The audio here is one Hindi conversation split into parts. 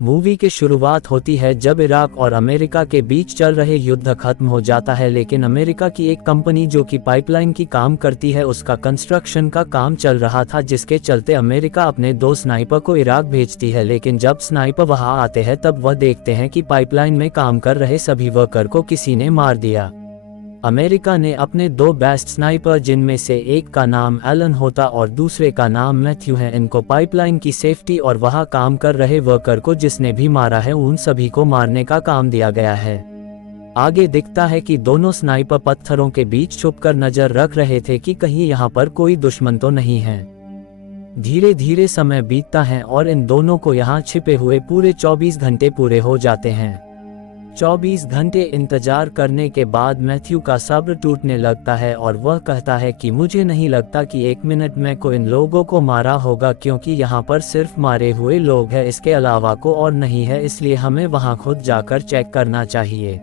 मूवी की शुरुआत होती है जब इराक और अमेरिका के बीच चल रहे युद्ध खत्म हो जाता है, लेकिन अमेरिका की एक कंपनी जो कि पाइपलाइन की काम करती है उसका कंस्ट्रक्शन का काम चल रहा था, जिसके चलते अमेरिका अपने 2 स्नाइपर को इराक भेजती है। लेकिन जब स्नाइपर वहां आते हैं तब वह देखते हैं कि पाइपलाइन में काम कर रहे सभी वर्कर को किसी ने मार दिया। अमेरिका ने अपने 2 बेस्ट स्नाइपर, जिनमें से एक का नाम एलन होता और दूसरे का नाम मैथ्यू है, इनको पाइपलाइन की सेफ्टी और वहां काम कर रहे वर्कर को जिसने भी मारा है उन सभी को मारने का काम दिया गया है। आगे दिखता है कि दोनों स्नाइपर पत्थरों के बीच छुपकर नजर रख रहे थे कि कहीं यहाँ पर कोई दुश्मन तो नहीं है। धीरे धीरे समय बीतता है और इन दोनों को यहाँ छिपे हुए पूरे 24 घंटे पूरे हो जाते हैं। 24 घंटे इंतजार करने के बाद मैथ्यू का सब्र टूटने लगता है और वह कहता है कि मुझे नहीं लगता कि 1 मिनट में को इन लोगों को मारा होगा, क्योंकि यहाँ पर सिर्फ मारे हुए लोग हैं, इसके अलावा को और नहीं है, इसलिए हमें वहाँ खुद जाकर चेक करना चाहिए।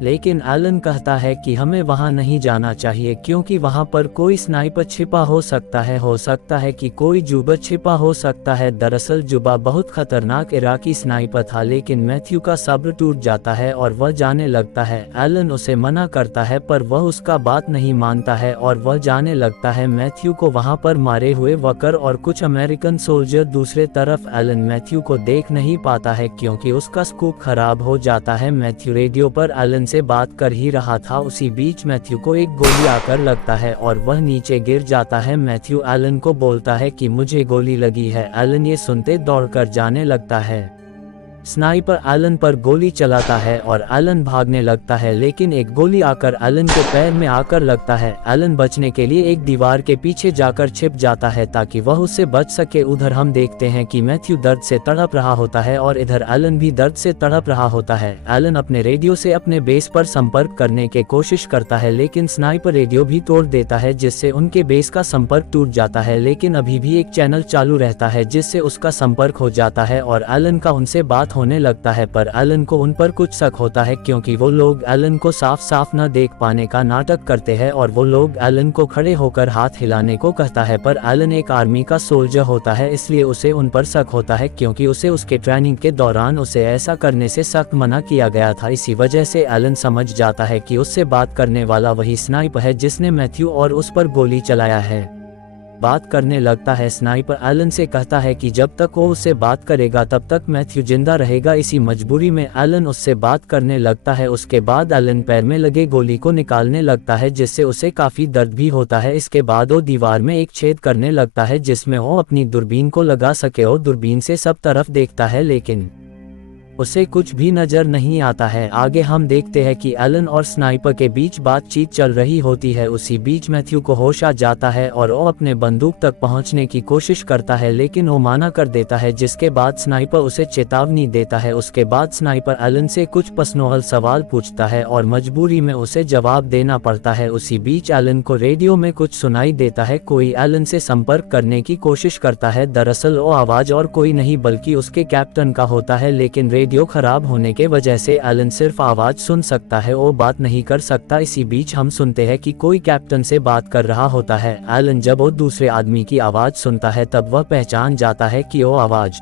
लेकिन एलन कहता है कि हमें वहां नहीं जाना चाहिए क्योंकि वहां पर कोई स्नाइपर छिपा हो सकता है कि कोई जुबा छिपा हो सकता है। दरअसल जुबा बहुत खतरनाक इराकी स्नाइपर था, लेकिन मैथ्यू का सब्र टूट जाता है और वह जाने लगता है। एलन उसे मना करता है पर वह उसका बात नहीं मानता है और वह जाने लगता है। मैथ्यू को वहां पर मारे हुए वर्कर और कुछ अमेरिकन सोल्जर दूसरे तरफ। एलन मैथ्यू को देख नहीं पाता है क्योंकि उसका स्कूप खराब हो जाता है। मैथ्यू रेडियो पर एलन से बात कर ही रहा था, उसी बीच मैथ्यू को एक गोली आकर लगता है और वह नीचे गिर जाता है। मैथ्यू एलन को बोलता है कि मुझे गोली लगी है। एलन ये सुनते दौड़कर जाने लगता है। स्नाइपर एलन पर गोली चलाता है और एलन भागने लगता है, लेकिन एक गोली आकर एलन के पैर में आकर लगता है। एलन बचने के लिए एक दीवार के पीछे जाकर छिप जाता है ताकि वह उससे बच सके। उधर हम देखते हैं कि मैथ्यू दर्द से तड़प रहा होता है और इधर एलन भी दर्द से तड़प रहा होता है। एलन अपने रेडियो से अपने बेस पर संपर्क करने की कोशिश करता है, लेकिन स्नाइपर रेडियो भी तोड़ देता है जिससे उनके बेस का संपर्क टूट जाता है। लेकिन अभी भी एक चैनल चालू रहता है जिससे उसका संपर्क हो जाता है और एलन का उनसे बात होने लगता है। पर एलन को उन पर कुछ शक होता है क्योंकि वो लोग एलन को साफ साफ न देख पाने का नाटक करते हैं और वो लोग एलन को खड़े होकर हाथ हिलाने को कहता है। पर एलन एक आर्मी का सोल्जर होता है, इसलिए उसे उन पर शक होता है क्योंकि उसे उसके ट्रेनिंग के दौरान उसे ऐसा करने से सख्त मना किया गया था। इसी वजह से एलन समझ जाता है कि उससे बात करने वाला वही स्नाइपर है जिसने मैथ्यू और उस पर गोली चलाया है। बात करने लगता है। स्नाइपर एलन से कहता है कि जब तक वो उससे बात करेगा तब तक मैथ्यू जिंदा रहेगा। इसी मजबूरी में एलन उससे बात करने लगता है। उसके बाद एलन पैर में लगे गोली को निकालने लगता है जिससे उसे काफी दर्द भी होता है। इसके बाद वो दीवार में एक छेद करने लगता है जिसमें वो अपनी दूरबीन को लगा सके। वो दूरबीन से सब तरफ देखता है लेकिन उसे कुछ भी नजर नहीं आता है। आगे हम देखते हैं कि एलन और स्नाइपर के बीच बातचीत चल रही होती है। उसी बीच मैथ्यू को होश आ जाता है और वो अपने बंदूक तक पहुंचने की कोशिश करता है, लेकिन वो माना कर देता है, जिसके बाद स्नाइपर उसे चेतावनी देता है। उसके बाद स्नाइपर एलन से कुछ पर्सनल सवाल पूछता है और मजबूरी में उसे जवाब देना पड़ता है। उसी बीच एलन को रेडियो में कुछ सुनाई देता है। कोई एलन से संपर्क करने की कोशिश करता है। दरअसल वो आवाज और कोई नहीं बल्कि उसके कैप्टन का होता है, लेकिन रेडियो खराब होने के वजह से एलन सिर्फ आवाज सुन सकता है, वो बात नहीं कर सकता। इसी बीच हम सुनते हैं कि कोई कैप्टन से बात कर रहा होता है। एलन जब वो दूसरे आदमी की आवाज सुनता है तब वह पहचान जाता है कि वो आवाज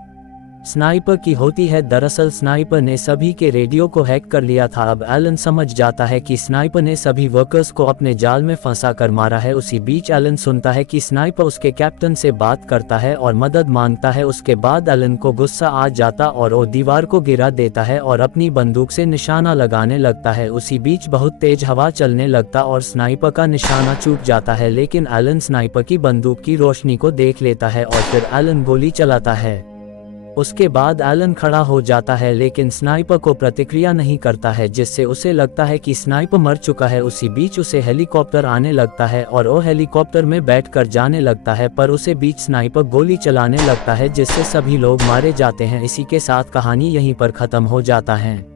स्नाइपर की होती है। दरअसल स्नाइपर ने सभी के रेडियो को हैक कर लिया था। अब एलन समझ जाता है कि स्नाइपर ने सभी वर्कर्स को अपने जाल में फंसा कर मारा है। उसी बीच एलन सुनता है कि स्नाइपर उसके कैप्टन से बात करता है और मदद मांगता है। उसके बाद एलन को गुस्सा आ जाता और वो दीवार को गिरा देता है और अपनी बंदूक से निशाना लगाने लगता है। उसी बीच बहुत तेज हवा चलने लगता और स्नाइपर का निशाना चूक जाता है, लेकिन एलन स्नाइपर की बंदूक की रोशनी को देख लेता है और फिर एलन गोली चलाता है। उसके बाद एलन खड़ा हो जाता है, लेकिन स्नाइपर को प्रतिक्रिया नहीं करता है जिससे उसे लगता है कि स्नाइपर मर चुका है। उसी बीच उसे हेलीकॉप्टर आने लगता है और वो हेलीकॉप्टर में बैठकर जाने लगता है, पर उसे बीच स्नाइपर गोली चलाने लगता है जिससे सभी लोग मारे जाते हैं। इसी के साथ कहानी यहीं पर खत्म हो जाता है।